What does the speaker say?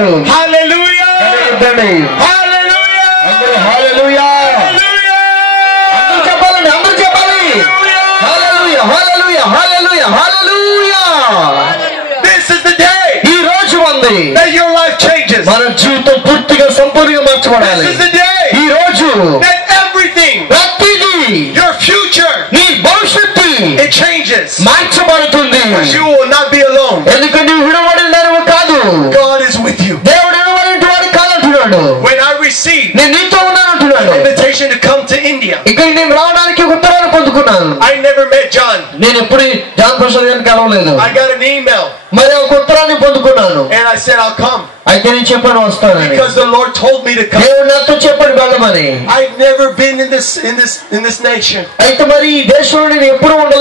అంటున్నారు. Hallelujah. హల్లెలూయా. అందరూ చెప్పాలండి, అందరూ చెప్పాలి. హల్లెలూయా, హల్లెలూయా, హల్లెలూయా, హల్లెలూయా. This is the day ఈ రోజు ఉంది that your life changes. మన జీవితం పూర్తిగా సంపూర్ణంగా మార్చబడాలి. This is the day ఈ రోజు that everything, ప్రతిదీ, your future, నీ భవిష్యత్తు it changes. మార్చబడుతుంది. You will not be alone. ఎందుకంటే విడవడిన కాదు, God is with you. దేవుడు విడవడిన వాడు కాదంటున్నాడు. When I received నేను నీతో ఉన్నానంటున్నాడు. invitation to come to India, ఇక్కడ నేను రావడానికి ఉత్తరాలు పొందుకున్నాను. I never met John. నేను ఎప్పుడు జాన్ ప్రసాద్ గారిని కలవలేదు. I got an email మరి ఒక ఉత్తరాన్ని పొందుకున్నాను. and I said I'll come అయితే నేను చెప్పాను వస్తానని. because the Lord told me to come. దేవుడు నాతో చెప్పాడు వెళ్ళమని. I've never been in this nation. అయితే మరి ఈ దేశంలో నేను ఎప్పుడు ఉండలేదు.